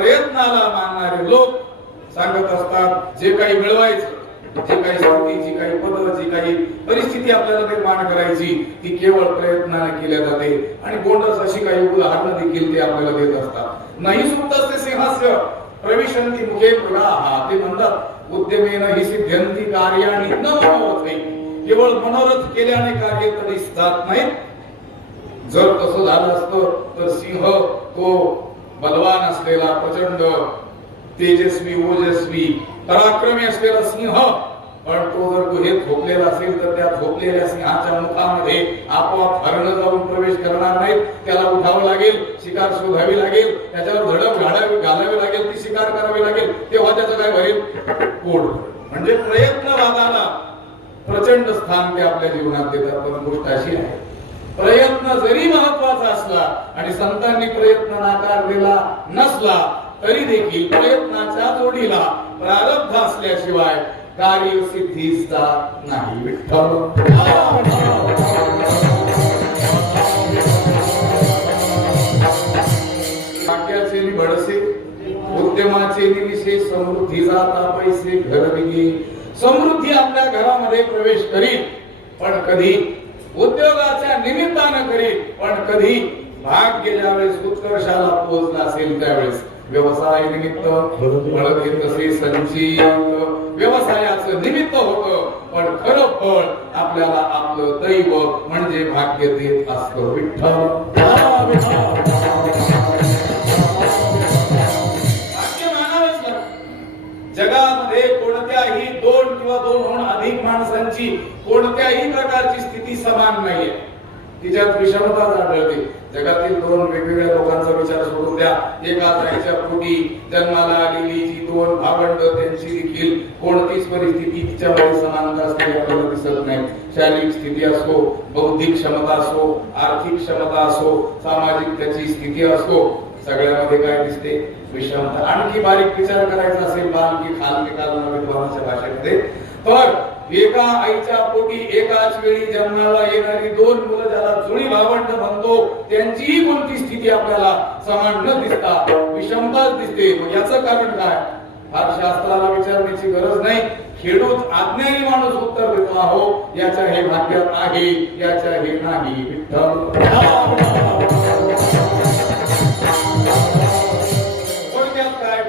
प्रयत्नाला मानणारे लोक सांगत असतात जे काही मिळवायचं, जी काही स्थिती, जी काही पद, जी काही परिस्थिती आपल्याला निर्माण करायची ती केवळ प्रयत्नाने केल्या जाते. आणि गोंडस अशी काही उदाहरणं देखील ते आपल्याला देत असतात. नाही सुप्तस्य सिंहस्य प्रविशन्ति मुखे मृगाः, ते म्हणतात उद्यमेन हि सिद्ध्यन्ति कार्याणि न मनोरथै, केवळ मनोरथ केल्याने कार्य कधी जात नाहीत. जर तसं झालं असतं तर सिंह तो बलवान असलेला, प्रचंड तेजस्वी, ओजस्वी, पराक्रमी असलेला सिंह, पण तो जर गुहेत झोपलेला असेल तर त्या झोपलेल्या सिंहाच्या मुखामध्ये आपोआप हरण जाऊन प्रवेश करणार नाहीत. त्याला उठावं लागेल, शिकार शोधावी लागेल, त्याच्यावर झडप घालावी लागेल, ती शिकार करावी लागेल, तेव्हा त्याचं काय भरेल? पोट. म्हणजे प्रयत्नवादाला प्रचंड स्थान ते आपल्या जीवनात देतात. पण गोष्ट अशी आहे, प्रयत्न जरी महत्वाचा असला आणि संतांनी प्रयत्न नाकारलेला नसला तरी देखील प्रयत्नाच्या जोडीला प्रारब्ध असल्याशिवाय कार्य सिद्धीचा नाही. विठ्ठल भाग्याचे निभडसे, उद्यमाचे निविशे, समृद्धी जाता पैसे घर विगे. समृद्धी आपल्या घरामध्ये प्रवेश करील, पण कधी उद्योगाच्या निमित्तानं करील, पण कधी भाग्य ज्यावेळेस उत्कर्षाला पोहोचला असेल त्यावेळेस व्यवसाय निमित्त फळ तसे संचित, व्यवसायाचं निमित्त होतं, पण खरं फळ आपल्याला आपलं दैव म्हणजे भाग्य देत असतं. विठ्ठल भाग्य मानावंच लागतं. जगामध्ये कोणत्याही दोन किंवा दोनहून अधिक माणसांची कोणत्याही प्रकारची स्थिती समान नाहीये, तिच्यात विषमता आढळते. जगातील दोन वेगवेगळ्या लोकांचा विचार सोडून द्या, एकाच आईच्या पोटी जन्माला आलेली जी दोन भावंड त्यांची देखील कोणतीच परिस्थिती तिच्यामध्ये समानता असलेली आपल्याला दिसत नाही. शारीरिक स्थिती असो, बौद्धिक क्षमता असो, आर्थिक क्षमता असो, सामाजिक त्याची स्थिती असो, सगळ्यामध्ये काय दिसते? विषमता. आणखी बारीक विचार करायचा असेल बाल की खाल निकालना विद्वानाच्या भाषेमध्ये, तर एका आईच्या पोटी एकाच वेळी जन्माला येणारी दोन मुलं ज्याला जुळी भावंड म्हणतो त्यांचीही कोणती स्थिती आपल्याला समान न दिसता विषमताच दिसते. मग याचं कारण काय? फार शास्त्राला विचारण्याची गरज नाही. खेडूत अज्ञानी माणूस उत्तर देतो, आहो याच्या हे भाग्यात आहे, याच्या हे नाही. विठ्ठल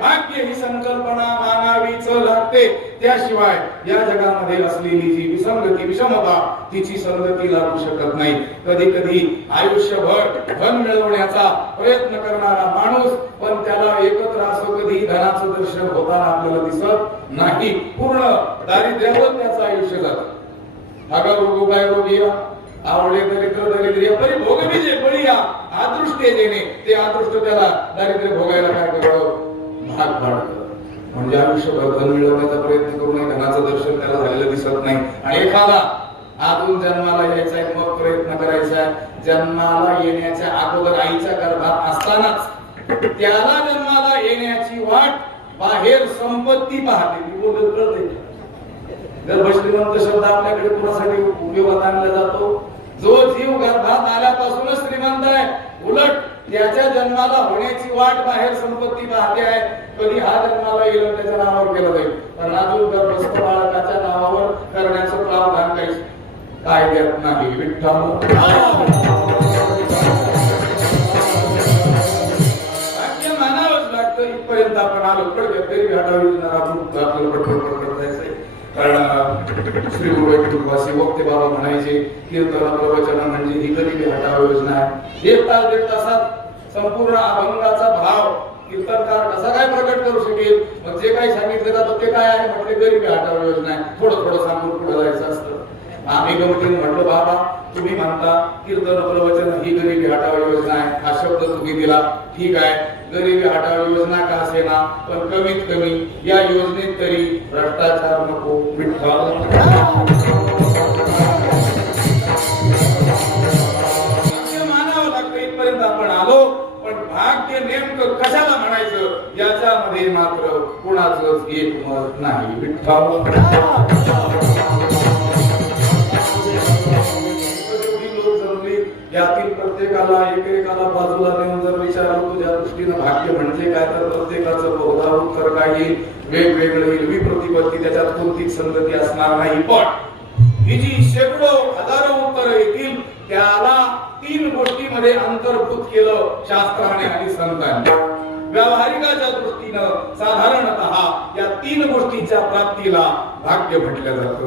भाग्य ही संकल्पना मानावीच लागते. त्याशिवाय या जगामध्ये असलेली जी विसंगती, विषमता, तिची संगती लागू शकत नाही. कधी कधी आयुष्यभर धन मिळवण्याचा प्रयत्न करणारा माणूस, पण त्याला एकत्र असं कधी धनाचं दर्शन होताना आपल्याला दिसत नाही. पूर्ण दारिद्र्यावर त्याचं आयुष्य जातं. अगर रोगो काय रोगिया, आवडे दरिद्र दरिद्र्य परी भोगविजे बळीया, अदृष्टे जेणे, ते अदृष्ट त्याला दारिद्र्य भोगायला काय करतो? भाग पाडतं. म्हणजे आयुष्यभर धन मिळवण्याचा प्रयत्न करून धनाचं दर्शन त्याला झालेलं दिसत नाही. आणि एखादा आतून जन्माला यायचा आहे, मग प्रयत्न करायचा आहे, जन्माला येण्याच्या अगोदर आईच्या गर्भात असतानाच त्याला जन्माला येण्याची वाट बाहेर संपत्ती पाहते. मी बोलत कळते. गर्भश्रीमंत शब्द आपल्याकडे कुणासाठी उपयोगात आणला जातो? जो जीव गर्भात आल्यापासूनच श्रीमंत आहे, उलट त्याच्या जन्माला होण्याची वाट बाहेर संपत्ती पाहते आहे. कधी हा जन्माला येईल त्याच्या नावावर केलं जाईल, पण अजून गर्भस्थ बाळकाच्या नावावर करण्याचं प्रावधान काही कायद्यात नाही. विठ्ठल भाग्य मानावंच लागतं. इथपर्यंत आपण आलो. तरी घाटावी कारण श्री गुरु वैकुंठवासी वक्ते बाबा म्हणायचे, कीर्तन प्रवचन म्हणजे ही गरिबी हटाव योजना आहे. 1 तास 1.5 तासात संपूर्ण अभंगाचा भाव कीर्तनकार कसा काय प्रकट करू शकेल? मग जे काही सांगितलं जातं ते काय आहे? म्हटले गरिबी हटाव योजना आहे. थोडं थोडं सांगून पुढे जायचं असतं. आम्ही गमतीने म्हटलं, बाबा तुम्ही म्हणता कीर्तन प्रवचन ही गरिबी हटाव योजना आहे, हा शब्द तुम्ही दिला, ठीक आहे, गरिबी हटाव योजना का असेना, पण कमीत कमी या योजनेत तरी भ्रष्टाचार नको. विठ्ठल मानावं लागतं. इथपर्यंत आपण आलो, पण भाग्य नेमकं कशाला म्हणायचं याच्यामध्ये मात्र कुणाचंच एकमत नाही. विठ्ठल यातील प्रत्येकाला एकेकाला बाजूला नेऊन जर विचारलं तुझ्या दृष्टीनं भाग्य म्हणजे काय, तर प्रत्येकाचं बहुधा उत्तर काय येईल, वेगवेगळं येईल. विप्रतिपत्ती त्याच्यात कोणतीच संगती असणार नाही. पण ही जी शेकडो हजारो उत्तर येतील त्याला 3 गोष्टीमध्ये अंतर्भूत केलं शास्त्राने आणि संतांनी. व्यावहारिकाच्या दृष्टीनं साधारणतः या 3 गोष्टींच्या प्राप्तीला भाग्य म्हटलं जातं.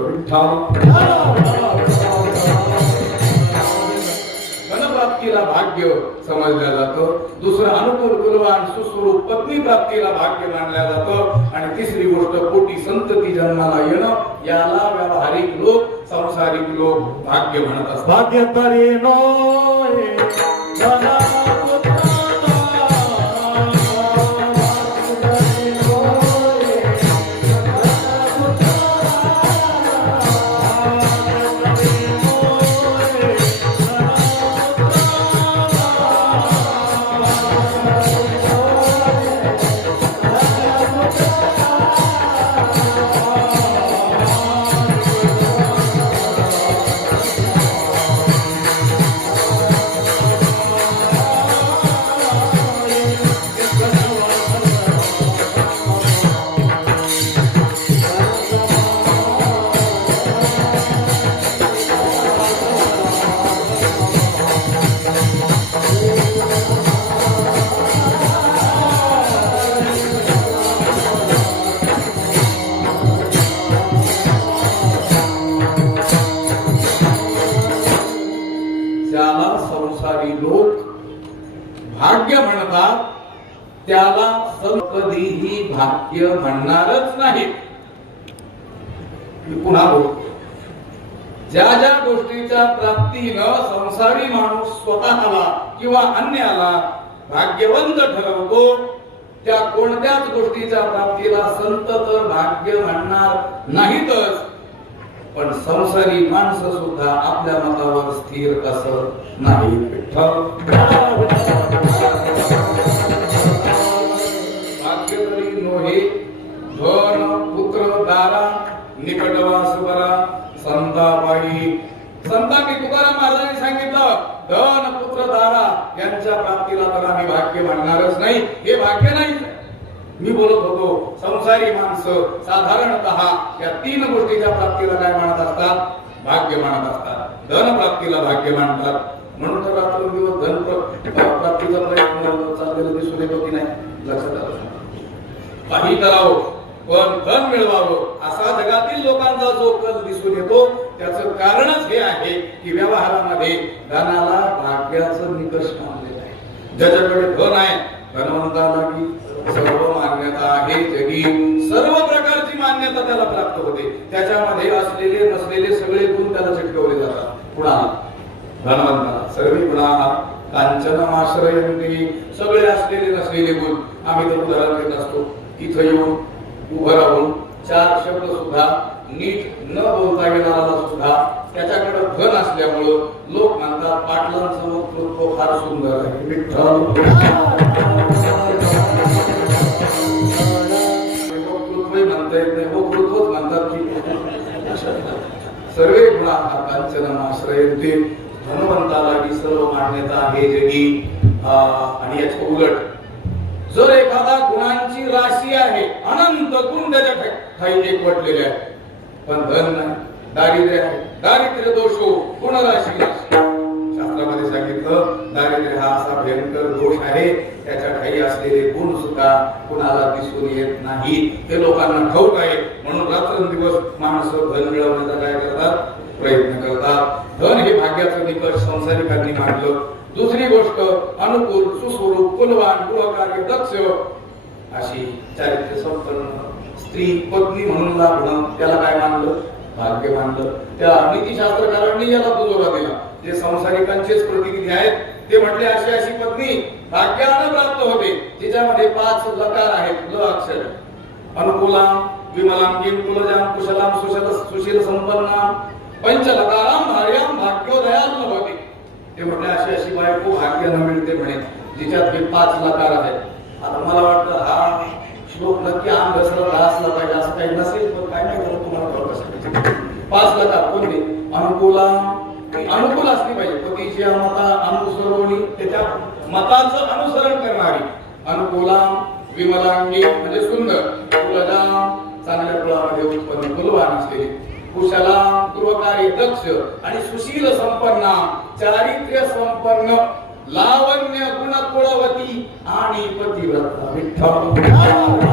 धनप्राप्तीला भाग्य समजलं जातं. दुसरं अनुकूल कुलवान सुस्वरूप पत्नी प्राप्तीला भाग्य मानलं जातं. आणि तिसरी गोष्ट कोटी संतती जन्माला येणं, याला व्यावहारिक लोक, संसारिक लोक भाग्य म्हणत असतात. भाग्य तरी नोय भाग्य म्हणतात त्याला कधीही भाग्य म्हणणारच नाही. पुन्हा ज्या ज्या गोष्टीच्या प्राप्तीनं संसारी माणूस स्वतःला किंवा अन्याला भाग्यवंत ठरवतो, त्या कोणत्याच गोष्टीच्या प्राप्तीला संत तर भाग्य म्हणणार नाहीतच, पण संसारी माणसं सुद्धा आपल्या मतावर स्थिर असत नाही. भाग्य तरी नोहे धन पुत्र दारा निकटवास बरा संताबाई. संतांनी तुकाराम महाराजांनी सांगितलं, धन पुत्र दारा यांच्या प्राप्तीला तर आम्ही भाग्य म्हणणारच नाही. हे भाग्य नाही. मी बोलत होतो संसारी माणसं साधारणतः या 3 गोष्टीच्या प्राप्तीला काय म्हणत असतात? भाग्य म्हणत असतात. धन प्राप्तीला भाग्य मानतात. म्हणून तर रात्रंदिवस धन प्राप्तीचा प्रयत्न चाललेला दिसून येतो की नाही? लक्षात आलं. काही करावं पण धन मिळवावं असा जगातील लोकांचा जो कल दिसून येतो, त्याचं कारणच हे आहे की व्यवहारामध्ये धनाला भाग्याचं निकष मानलेलं आहे. ज्याच्याकडे धन आहे, धनवंताला की सर्व मान्यता आहे जगी, सर्व प्रकारची मान्यता त्याला प्राप्त होते. त्याच्यामध्ये असलेले नसलेले सगळे गुण त्याला चिटकवले जातात. पुन्हा धनवंताला सर्व गुणा कांचनमाश्रयन्ति, सगळे असलेले नसलेले गुण. आम्ही तर उदाहरण देत असतो, इथं येऊन उभं राहून 4 शब्द सुद्धा नीट न बोलता येणारा सुद्धा त्याच्याकडे धन असल्यामुळं लोक म्हणतात पाटलांचं वक्तृत्व फार सुंदर आहे. म्हणता येत नाही, वक्तृत्वच म्हणतात की सर्वे गुणा कांचनमाश्रयन्ति, धनवंताला की सर्व मान्यता आहे जगी. आणि याच्या उलट जर एखादा गुणांची राशी आहे, अनंत गुण त्याच्या ठाई एकवटलेले आहे, पण धन नाही, दारिद्र्य आहे, दारिद्र्य दोषो गुणराशी. शास्त्रामध्ये सांगितलं दारिद्र्य हा असा भयंकर दोष आहे, त्याच्या ठाई असलेले गुण सुद्धा कुणाला दिसून येत नाही. ते लोकांना ठाऊक आहे. म्हणून रात्रंदिवस माणसं धन मिळवण्याचा काय करतात? प्रयत्न करतात. धन हे भाग्याचं निकष संसारिकांनी मानलं. दुसरी गोष्ट अनुकूल सुस्वरूप कुलवान गृहकार्य दक्ष अशी चारित्र्य संपन्न स्त्री पत्नी म्हणून लाभणं, त्याला काय मानलं? भाग्य मानलं. त्या नीतिशास्त्रकारांनी याला दुजोरा दिला. जे संसारिकांचेच प्रतिनिधी आहेत ते म्हटले अशी अशी पत्नी भाग्यानं प्राप्त होते तिच्यामध्ये 5 लकार आहेत, ल अक्षर. अनुकूलाम विमलाम कुलजाम कुशलाम सुशील संपन्नाम पंचलकाराम भार्याम भाग्योदयाल भवति. ते म्हटले अशी अशी बायको भाग्यानं मिळते म्हणे जिच्यात 5 लकार आहेत. आता मला वाटतं हा श्लोक नक्की अंगसला असला पाहिजे असं काही नसेल, पण काय नाही करत तुम्हाला कळत असेल. 5 लकार कोणते? अनुकूलाम ती अनुकूल असली पाहिजे. पतीच्या मता अनुसरवणी, त्याच्या मताचं अनुसरण करणारी. अनुकूलाम विमलांगी म्हणजे सुंदर, कुलजाम चांगल्या कुळामध्ये उत्पन्न कुलवान असलेली, कुशलाम गृहकार्य दक्ष आणि सुशील संपन्ना चारित्र्य संपन्न लावण्य गुण कुळवती आणि पतिव्रता विठ्ठल.